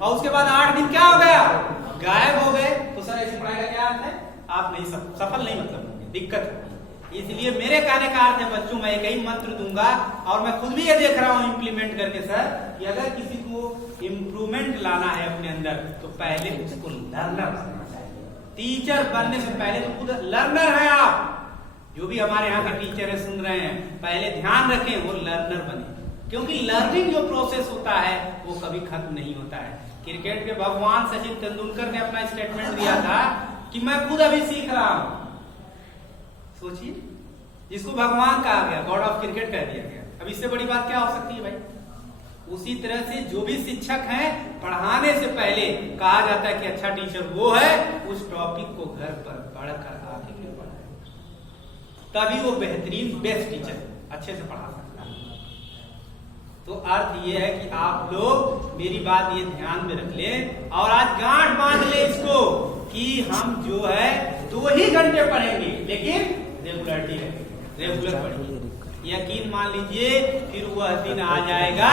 और उसके बाद 8 दिन क्या हो गया, गायब हो गए। तो सर ऐसी पढ़ाई का क्या अर्थ है, आप नहीं सफल नहीं मतलब होंगे, दिक्कत होगी। इसलिए मेरे कहने का अर्थ है बच्चों, मैं एक ही मंत्र दूंगा और मैं खुद भी ये देख रहा हूँ इम्प्लीमेंट करके सर, कि अगर किसी को इम्प्रूवमेंट लाना है अपने अंदर तो पहले उसको लर्नर बनना चाहिए। टीचर बनने से पहले तो खुद लर्नर है आप। जो भी हमारे यहाँ के टीचर है सुन रहे हैं, पहले ध्यान रखें वो लर्नर बने, क्योंकि लर्निंग जो प्रोसेस होता है वो कभी खत्म नहीं होता है। क्रिकेट के भगवान सचिन तेंदुलकर ने अपना स्टेटमेंट दिया था कि मैं खुद अभी सीख रहा हूं। सोचिए, जिसको भगवान कहा गया, गॉड ऑफ क्रिकेट कह दिया गया, अब इससे बड़ी बात क्या हो सकती है भाई। उसी तरह से जो भी शिक्षक हैं, पढ़ाने से पहले कहा जाता है कि अच्छा टीचर वो है उस टॉपिक को घर पर पढ़कर आगे क्यों पढ़ाए, तभी वो बेहतरीन बेस्ट टीचर अच्छे से पढ़ा सकता है। तो अर्थ ये है कि आप लोग मेरी बात ये ध्यान में रख लें और आज गांठ बांध ले इसको कि हम जो है 2 ही घंटे पढ़ेंगे, लेकिन रेगुलरिटी रहेगी, रेगुलर पढ़ेंगे। यकीन मान लीजिए फिर वह दिन आ जाएगा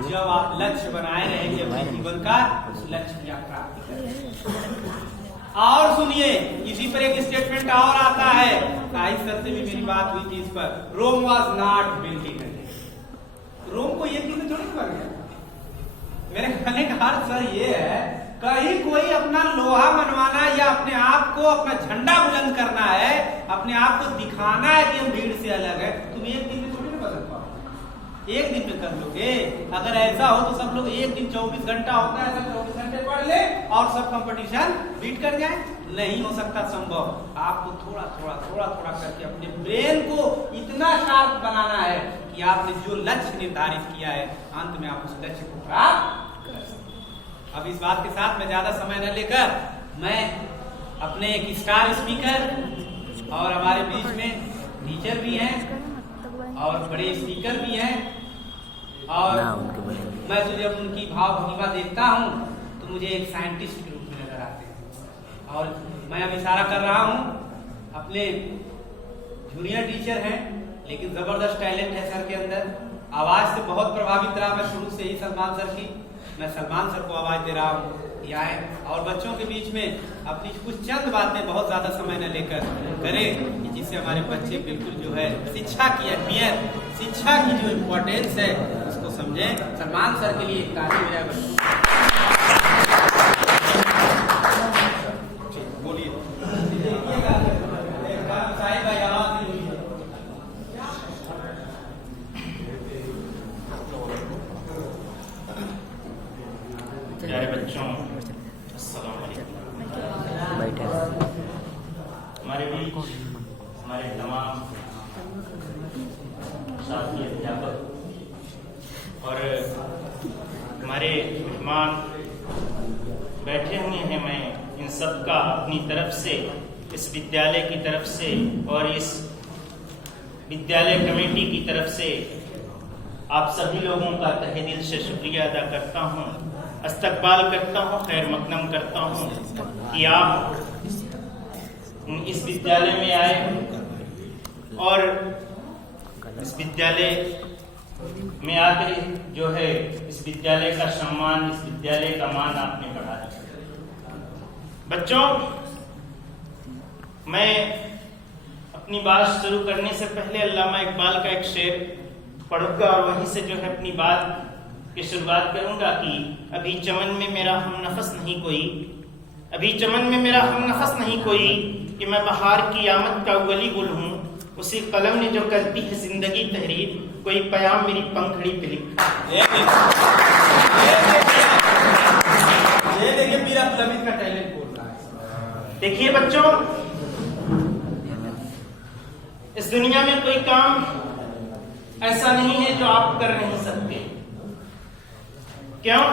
जब आप लक्ष्य बनाए रहेंगे अपने जीवन का, उस लक्ष्य की आप प्राप्ति करेंगे। और सुनिए, इसी पर एक स्टेटमेंट और आता है, काई सर से भी मेरी बात हुई थी इस पर, Rome was not built in. Rome को एक दिन में थोड़ी बन गया। मेरे कहने का अर्थ सर ये है, कहीं कोई अपना लोहा मनवाना या अपने आप को अपना झंडा बुलंद करना है, अपने आप को दिखाना है कि हम भीड़ से अलग है, तुम एक दिन में थोड़ी ना बदल पाओ, एक दिन में कर लोगे। अगर ऐसा हो तो सब लोग एक दिन 24 घंटा होता है, सब 24 घंटे पढ़ ले और सब कंपटीशन बीट कर जाए, नहीं हो सकता संभव। आपको थोड़ा थोड़ा करके अपने ब्रेन को इतना शार्प बनाना है कि आपने जो लक्ष्य निर्धारित किया है अंत में आप उस लक्ष्य को प्राप्त कर सकें। अब इस बात के साथ मैं ज्यादा समय न लेकर मैं अपने एक स्टार स्पीकर और हमारे बीच में टीचर भी हैं और बड़े स्पीकर भी हैं, और मैं जब उनकी भाव भंगिमा देखता हूँ तो मुझे एक साइंटिस्ट के रूप में नजर आते हैं। और मैं अब इशारा कर रहा हूँ, अपने जूनियर टीचर हैं लेकिन जबरदस्त टैलेंट है सर के अंदर, आवाज से बहुत प्रभावित रहा मैं शुरू से ही सलमान सर की, मैं सलमान सर को आवाज दे रहा हूँ आए और बच्चों के बीच में अपनी कुछ चंद बातें बहुत ज्यादा समय न लेकर करें, जिससे हमारे बच्चे बिल्कुल जो है शिक्षा की अहमियत, शिक्षा की जो इम्पोर्टेंस है उसको समझें। सलमान सर के लिए एक ताली हो जाए बच्चों। प्यारे बच्चों, अस्सलाम वालेकुम। हमारे बीच हमारे तमाम साथी अध्यापक और हमारे मेहमान बैठे हुए हैं, मैं इन सब का अपनी तरफ से, इस विद्यालय की तरफ से और इस विद्यालय कमेटी की तरफ से आप सभी लोगों का तहे दिल से शुक्रिया अदा करता हूँ, इस्तकबाल करता हूँ, खैर मकदम करता हूँ कि आप इस विद्यालय में आए और इस विद्यालय में आकर जो है इस विद्यालय का सम्मान, इस विद्यालय का मान आपने बढ़ाया। बच्चों, मैं अपनी बात शुरू करने से पहले अल्लामा इकबाल का एक शेर पढ़ूंगा और वहीं से जो है अपनी बात की शुरुआत करूंगा कि अभी चमन में मेरा हम नफस नहीं कोई, अभी चमन में मेरा हम नफस नहीं कोई, कि मैं बहार की आमद का वली गुल हूँ, उसी कलम ने जो करती है जिंदगी तहरीर, कोई पयाम मेरी पंखड़ी पे लिखा। ये देखिए मीरा लमीद का टैलेंट बोल रहा है। देखिए बच्चों, इस दुनिया में कोई काम ऐसा नहीं है जो आप कर नहीं सकते। क्यों?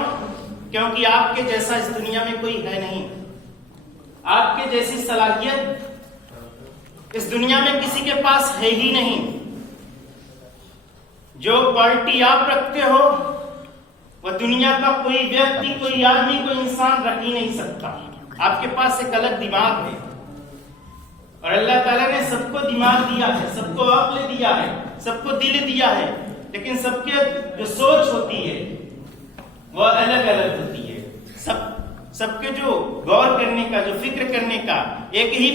क्योंकि आपके जैसा इस दुनिया में कोई है नहीं, आपके जैसी सलाहियत इस दुनिया में किसी के पास है ही नहीं। जो क्वालिटी आप रखते हो वह दुनिया का कोई व्यक्ति, कोई आदमी, कोई इंसान रख ही नहीं सकता। आपके पास एक अलग दिमाग है और अल्लाह ताला ने सबको दिमाग दिया है, सबको अक्ल दिया है, सबको दिल दिया है, लेकिन सबके जो सोच होती है वह अलग अलग होती है। सबके जो गौर करने का, जो फिक्र करने का एक ही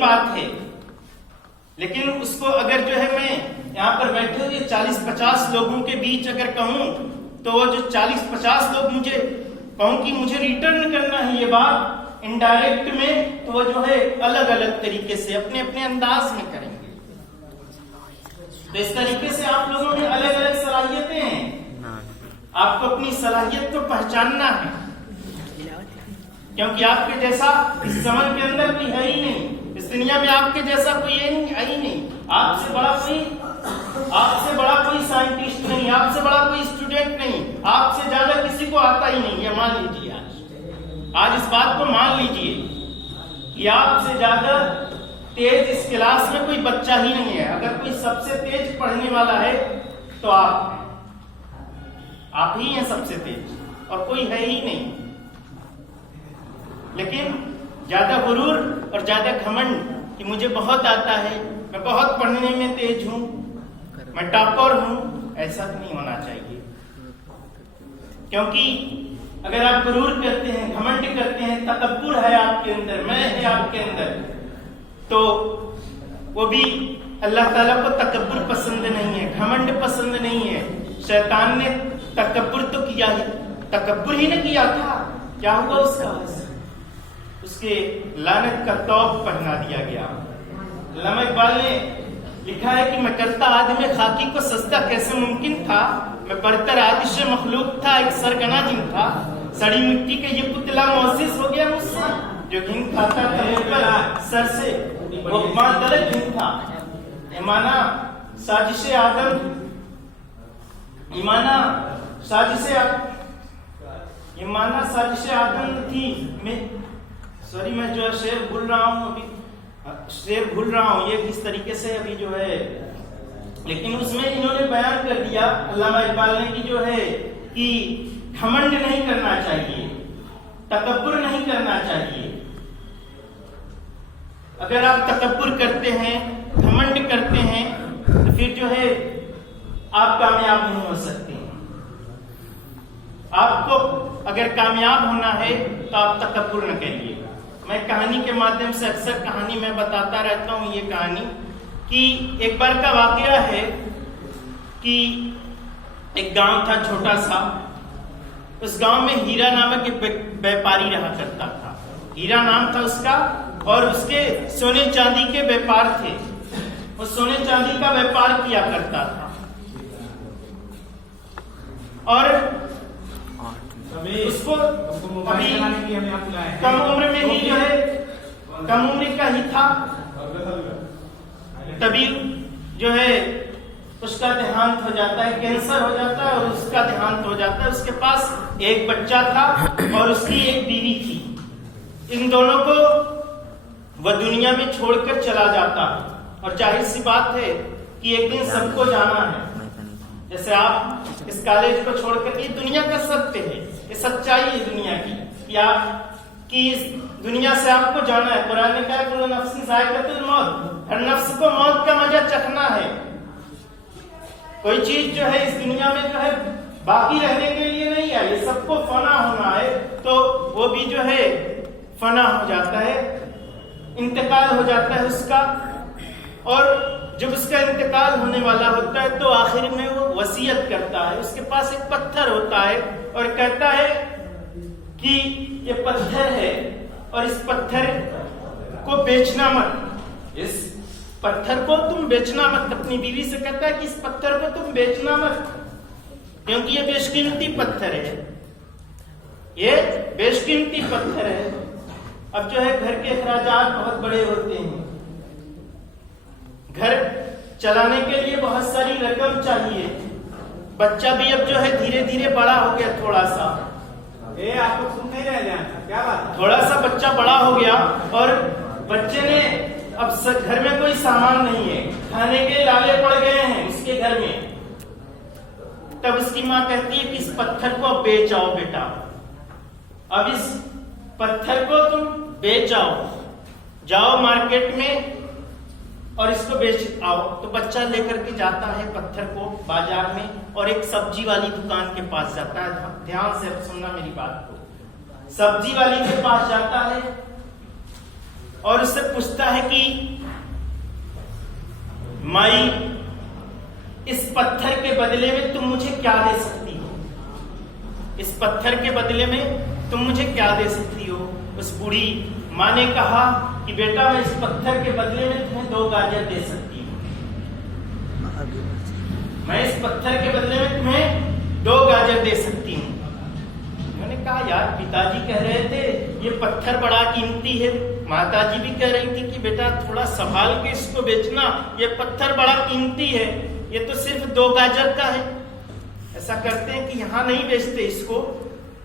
बात है। लेकिन उसको अगर जो है मैं यहाँ पर बैठे हुए 40-50 लोगों के बीच अगर कहूं, तो वो जो 40-50 लोग मुझे कहूं कि मुझे रिटर्न करना है ये बात इनडायरेक्ट में, तो वो जो है अलग अलग तरीके से अपने अपने अंदाज में करेंगे। तो इस तरीके से आप लोगों में अलग अलग सलाहियतें हैं, आपको अपनी सलाहियत को पहचानना है, क्योंकि आपके जैसा इस समर के अंदर कोई है ही नहीं, इस दुनिया में आपके जैसा कोई है ही नहीं। आपसे बड़ा कोई साइंटिस्ट नहीं, आपसे बड़ा कोई स्टूडेंट नहीं, आपसे ज्यादा किसी को आता ही नहीं। ये मान लीजिए, आज इस बात को मान लीजिए कि आपसे ज्यादा तेज इस क्लास में कोई बच्चा ही नहीं है। अगर कोई सबसे तेज पढ़ने वाला है तो आप ही हैं सबसे तेज, और कोई है ही नहीं। लेकिन ज्यादा गुरूर और ज्यादा घमंड कि मुझे बहुत आता है, मैं बहुत पढ़ने में तेज हूं, मैं टॉपर हूं, ऐसा नहीं होना चाहिए। क्योंकि अगर आप गुरूर करते हैं, घमंड करते हैं, तकब्बुर है आपके अंदर, मैं है आपके अंदर, तो वो भी अल्लाह ताला को तकब्बुर पसंद नहीं है, घमंड पसंद नहीं है। शैतान ने तकब्बुर तो किया ही, तकब्बुर ही ने किया था, क्या हुआ उसका? उसके लानत का तौब पहना दिया गया। अल्लामा इकबाल ने लिखा है कि मैं करता आदमी खाकी को सजदा कैसे मुमकिन था, मैं बरतर आदिश मखलूक था, एक सरगना जिन था, सड़ी मिट्टी के ये पुतला मोहसिस हो गया मुझसे, जो घिन खाता था सर से वो दलक घिन था। ईमाना साजिश आदम, ईमाना साजिश आदम थी। मैं जो है शेर भूल रहा हूँ ये किस तरीके से अभी जो है, लेकिन उसमें इन्होंने बयान कर दिया अल्लामा इकबाल ने कि जो है कि घमंड नहीं करना चाहिए, तकब्बुर नहीं करना चाहिए। अगर आप तकब्बुर करते हैं, घमंड करते हैं, तो फिर जो है आप कामयाब नहीं हो सकते। आपको अगर कामयाब होना है तो आप तकब्बुर न करिए। मैं कहानी के माध्यम से अक्सर कहानी में बताता रहता हूँ ये कहानी, कि एक बार का वाकया है कि एक गांव था छोटा सा, उस गांव में हीरा नामक एक व्यापारी रहा करता था। हीरा नाम था उसका, और उसके सोने चांदी के व्यापार थे, वो सोने चांदी का व्यापार किया करता था। और उसको अभी कम उम्र में ही जो है, कम उम्र का ही था, तभी जो है उसका देहांत हो जाता है, कैंसर हो जाता है और उसका देहांत हो जाता है। उसके पास एक बच्चा था और उसकी एक बीवी थी। इन दोनों को वह दुनिया में छोड़कर चला जाता, और जाहिर सी बात है कि एक दिन सबको जाना है। जैसे आप इस कॉलेज को छोड़कर, ये दुनिया का सत्य है, ये सच्चाई है दुनिया की इस दुनिया से आपको जाना है। कुरान ने कहा कुल्लु नफ्सिन ज़ाइक़तुल मौत, हर नफ्स को मौत का मजा चखना है। कोई चीज जो है इस दुनिया में जो है बाकी रहने के लिए नहीं है, ये सबको फना होना है, तो वो भी जो है फना हो जाता है, इंतकाल हो जाता है उसका। और जब उसका इंतकाल होने वाला होता है तो आखिर में वो वसीयत करता है। उसके पास एक पत्थर होता है और कहता है कि ये पत्थर है और इस पत्थर को बेचना मत, इस पत्थर को तुम बेचना मत। अपनी बीवी से कहता है कि इस पत्थर को तुम बेचना मत, क्योंकि ये बेशकीमती पत्थर है, ये बेशकीमती पत्थर है। अब जो है घर के खर्चात बहुत बड़े होते हैं, घर चलाने के लिए बहुत सारी रकम चाहिए। बच्चा भी अब जो है धीरे धीरे बड़ा हो गया, थोड़ा सा आपको सुन नहीं रहे क्या बात, थोड़ा सा बच्चा बड़ा हो गया और बच्चे ने अब घर में कोई सामान नहीं है, खाने के लाले पड़ गए हैं उसके घर में। तब उसकी माँ कहती है कि इस पत्थर को अब बेच आओ बेटा, अब इस पत्थर को तुम बेच आओ, जाओ मार्केट में और इसको बेच आओ। तो बच्चा लेकर के जाता है पत्थर को बाजार में और एक सब्जी वाली दुकान के पास जाता है। ध्यान से सुनना मेरी बात को। सब्जी वाली के पास जाता है और उससे पूछता है कि माई, इस पत्थर के बदले में तुम मुझे क्या दे सकती हो? इस पत्थर के बदले में तुम मुझे क्या दे सकती हो? उस बूढ़ी माँ ने कहा कि बेटा, मैं इस पत्थर के बदले में तुम्हें 2 गाजर दे सकती हूँ। मैं इस पत्थर के बदले में तुम्हें 2 गाजर दे सकती हूँ। मैंने कहा यार, पिताजी कह रहे थे ये पत्थर बड़ा कीमती है, माताजी भी कह रही थी कि बेटा थोड़ा संभाल के इसको बेचना, ये पत्थर बड़ा कीमती है, ये तो सिर्फ 2 गाजर का है। ऐसा करते हैं कि यहाँ नहीं बेचते, इसको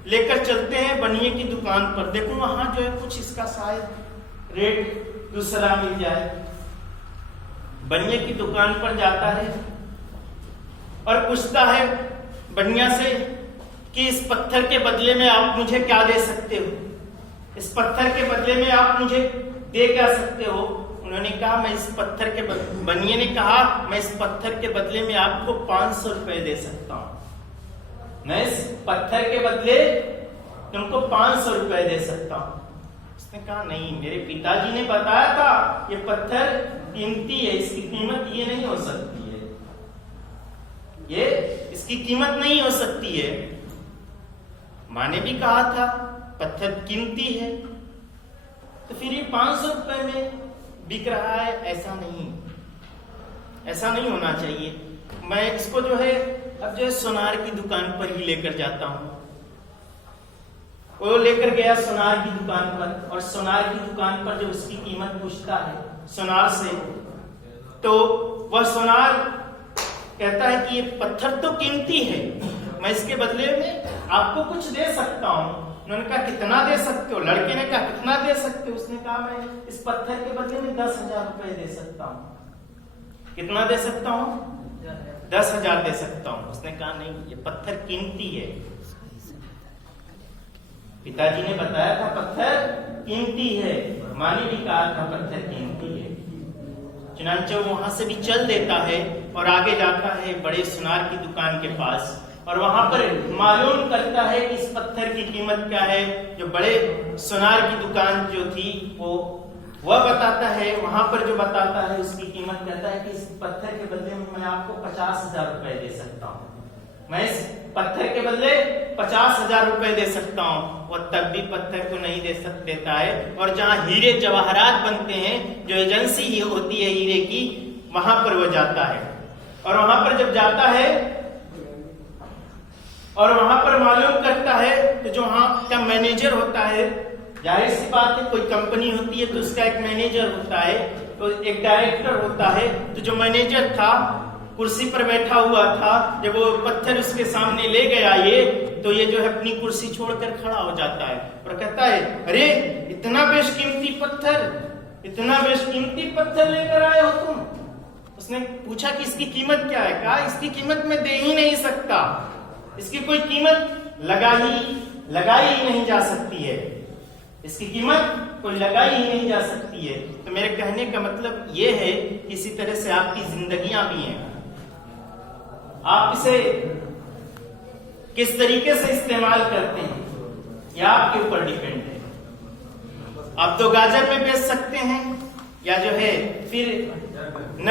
लेकर चलते हैं बनिए की दुकान पर, देखो वहां जो है कुछ इसका शायद रेट दूसरा मिल जाए। बनिए की दुकान पर जाता है और पूछता है बनिया से कि इस पत्थर के बदले में आप मुझे क्या दे सकते हो? इस पत्थर के बदले में आप मुझे दे क्या सकते हो? उन्होंने कहा मैं इस पत्थर के बनिए ने कहा मैं इस पत्थर के बदले में आपको 500 रुपए दे सकता हूं। मैं इस पत्थर के बदले तुमको 500 रुपए दे सकता हूं। उसने कहा नहीं, मेरे पिताजी ने बताया था ये पत्थर कीमती है, इसकी कीमत ये नहीं हो सकती है, ये इसकी कीमत नहीं हो सकती है। माँ ने भी कहा था पत्थर कीमती है, तो फिर ये 500 रुपए में बिक रहा है, ऐसा नहीं होना चाहिए। मैं इसको जो है अब जो है सुनार की दुकान पर ही लेकर जाता हूं। वो लेकर गया सुनार की दुकान पर, और सुनार की दुकान पर जब उसकी कीमत पूछता है सुनार से, तो वह सुनार कहता है कि ये पत्थर तो कीमती है, मैं इसके बदले में आपको कुछ दे सकता हूं। उन्होंने कहा कितना दे सकते हो? लड़के ने कहा कितना दे सकते हो? उसने कहा मैं इस पत्थर के बदले में 10,000 रुपए दे सकता हूं। कितना दे सकता हूं? 10,000 दे सकता हूं। उसने कहा नहीं, ये पत्थर कीमती है, पिताजी ने बताया था पत्थर कीमती है, माँ ने भी कहा था पत्थर कीमती है। चुनांचे वहां से भी चल देता है और आगे जाता है बड़े सुनार की दुकान के पास, और वहां पर मालूम करता है कि इस पत्थर की कीमत क्या है। जो बड़े सुनार की दुकान जो थी वह बताता है, वहां पर जो बताता है उसकी कीमत कहता है कि इस पत्थर के बदले में मैं आपको 50,000 रुपए दे सकता हूँ। मैं इस पत्थर के बदले 50,000 रुपए दे सकता हूँ। वह तब भी पत्थर को नहीं देता है, और जहाँ हीरे जवाहरात बनते हैं, जो एजेंसी होती है हीरे की, वहां पर वो जाता है। और वहां पर जब जाता है और वहां पर मालूम करता है, तो जो वहां का मैनेजर होता है, जाहिर सी बात है कोई कंपनी होती है तो उसका एक मैनेजर होता है, तो एक डायरेक्टर होता है। तो जो मैनेजर था कुर्सी पर बैठा हुआ था, जब वो पत्थर उसके सामने ले गया तो ये जो है अपनी कुर्सी छोड़कर खड़ा हो जाता है और कहता है अरे इतना बेशकीमती पत्थर लेकर आए हो तुम? उसने पूछा कि इसकी कीमत क्या है? कहा इसकी कीमत मैं दे ही नहीं सकता, इसकी कोई कीमत लगाई ही नहीं जा सकती है, इसकी कीमत कोई लगाई ही नहीं जा सकती है। तो मेरे कहने का मतलब ये है कि इसी तरह से आपकी जिंदगियां भी हैं, आप इसे किस तरीके से इस्तेमाल करते हैं यह आपके ऊपर डिपेंड है। आप 2 गाजर में बेच सकते हैं, या जो है फिर न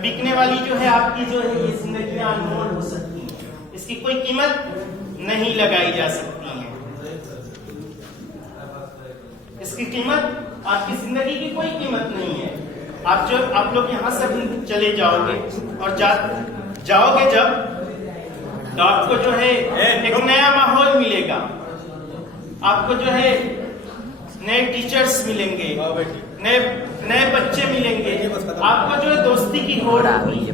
बिकने वाली जो है आपकी जो है ये जिंदगियां अनमोल हो सकती हैं, इसकी कोई कीमत नहीं लगाई जा सकती है। इसकी कीमत, आपकी जिंदगी की कोई कीमत नहीं है। आप लोग यहाँ से चले जाओगे और जाओगे जब, तो आपको जो है एक नया माहौल मिलेगा, आपको जो है नए टीचर्स मिलेंगे, नए बच्चे मिलेंगे, आपको जो है दोस्ती की होड़ होगी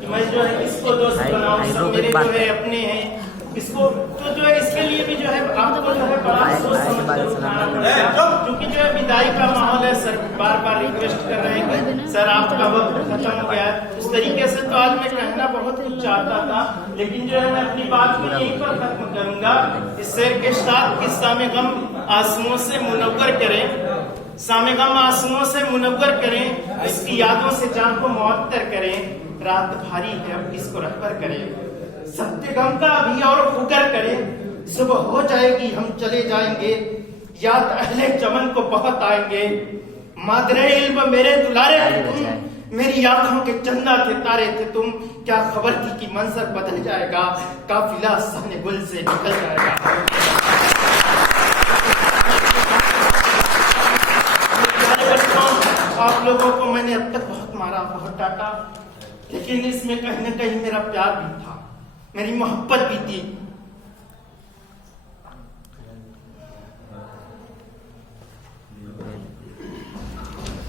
कि मैं जो है किसको दोस्त बनाऊं, सब मेरे जो है अपने हैं, इसको तो जो है इसके लिए भी जो है आपको जो है बड़ा सोच समझ कर उठाना पड़ेगा, क्योंकि जो है विदाई का माहौल है। सर बार बार रिक्वेस्ट कर रहे हैं कि सर आपका वक्त खत्म हो गया है। इस तरीके से तो आज मैं कहना बहुत कुछ चाहता था, लेकिन जो है मैं अपनी बात को यहीं पर खत्म करूंगा। इस शेर के साथ कि सामे गम आंसुओं से मुनव्वर करें, सामे गम आंसुओं से मुनव्वर करें, इसकी यादों से जान को मुअत्तर करें। रात भारी है अब किसको रहबर करें, सत्य गम का अभी और फुकर करें। सुबह हो जाएगी हम चले जाएंगे, याद अहले चमन को बहुत आएंगे। मादरे इल्म मेरे दुलारे थे तुम, मेरी आंखों के चंदा थे तारे थे तुम। क्या खबर थी कि मंजर बदल जाएगा, काफिला सहने गुल से निकल जाएगा। आप लोगों को मैंने अब तक बहुत मारा, बहुत डांटा, लेकिन इसमें कहीं न कहीं मेरा प्यार भी था, मेरी मोहब्बत भी थी।